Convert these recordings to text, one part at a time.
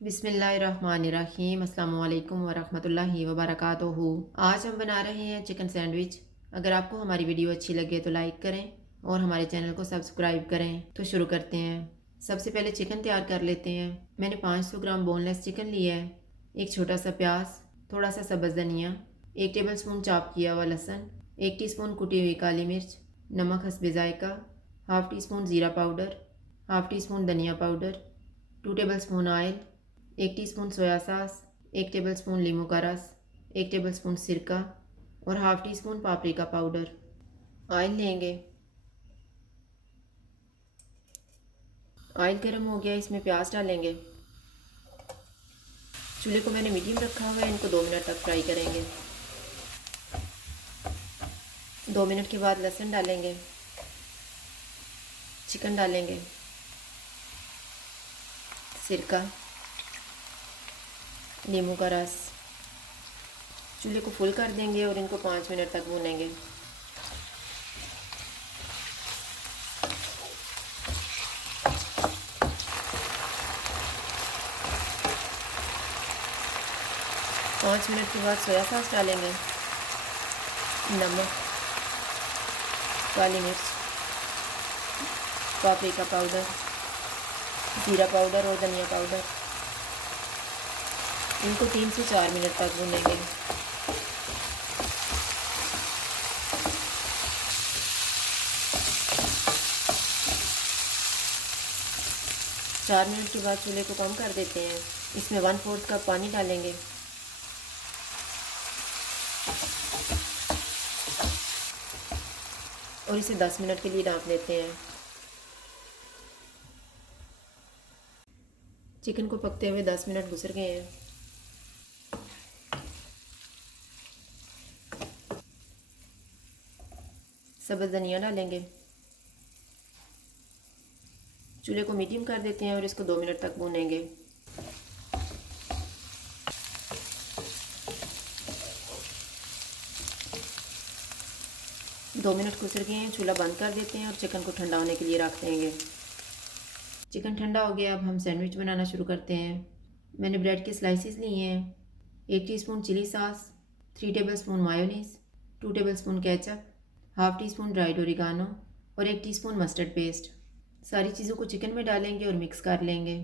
बिस्मिल्लाहिर्रहमानिर्रहीम अस्सलाम वालेकुम वरहमतुल्लाहि वबरकातुहू। आज हम बना रहे हैं चिकन सैंडविच। अगर आपको हमारी वीडियो अच्छी लगे तो लाइक करें और हमारे चैनल को सब्सक्राइब करें। तो शुरू करते हैं। सबसे पहले चिकन तैयार कर लेते हैं। मैंने 500 ग्राम बोनलेस चिकन लिया है, एक छोटा सा प्याज, थोड़ा सा सब्ज़ धनिया, 1 टेबल स्पून चॉप किया हुआ लहसुन, 1 टीस्पून कुटी हुई काली मिर्च, नमक हस्बे जायका, हाफ़ टी स्पून ज़ीरा पाउडर, हाफ़ टी स्पून धनिया powder, 2 table spoon oil, 1 teaspoon soya sauce, 1 tablespoon लीमू का रस, 1 टेबल स्पून सिरका और half tea spoon paprika powder. Oil लेंगे। ऑयल गर्म हो गया, इसमें प्याज डालेंगे। चूल्हे को मैंने मीडियम रखा हुआ है, इनको 2 मिनट तक फ्राई करेंगे। 2 मिनट के बाद लहसुन डालेंगे, चिकन डालेंगे, सिरका, नींबू का रस। चूल्हे को फुल कर देंगे और इनको 5 मिनट तक भूनेंगे। पाँच मिनट के बाद सोया सॉस डालेंगे, नमक, काली मिर्च, पापरिका पाउडर, जीरा पाउडर और धनिया पाउडर। इनको 3 से 4 मिनट तक भूनेंगे। चार मिनट के बाद चूल्हे को कम कर देते हैं। इसमें 1/4 कप पानी डालेंगे। और इसे 10 मिनट के लिए ढक देते हैं। चिकन को पकते हुए 10 मिनट गुजर गए हैं। सब्ज़ धनिया डालेंगे। चूल्हे को मीडियम कर देते हैं और इसको 2 मिनट तक भूनेंगे। दो मिनट गुजर गए हैं, चूल्हा बंद कर देते हैं और चिकन को ठंडा होने के लिए रख देंगे। चिकन ठंडा हो गया, अब हम सैंडविच बनाना शुरू करते हैं। मैंने ब्रेड के स्लाइसिस लिए हैं, 1 teaspoon chilli sauce, 3 table spoon mayonnaise, 2 table spoon ketchup, half T spoon dried oregano और 1 टीस्पून मस्टर्ड पेस्ट। सारी चीज़ों को चिकन में डालेंगे और मिक्स कर लेंगे।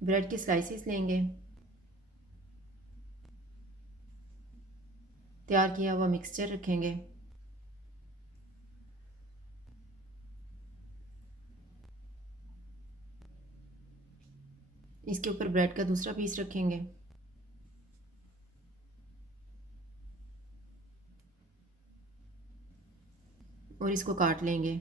ब्रेड के स्लाइसिस लेंगे, तैयार किया हुआ मिक्सचर रखेंगे, इसके ऊपर ब्रेड का दूसरा पीस रखेंगे, और इसको काट लेंगे।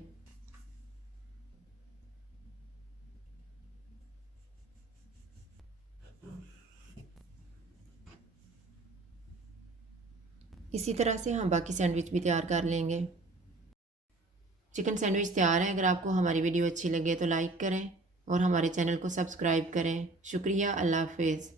इसी तरह से हम बाकी सैंडविच भी तैयार कर लेंगे। चिकन सैंडविच तैयार है। अगर आपको हमारी वीडियो अच्छी लगे तो लाइक करें और हमारे चैनल को सब्सक्राइब करें। शुक्रिया। अल्लाह हाफ़िज़।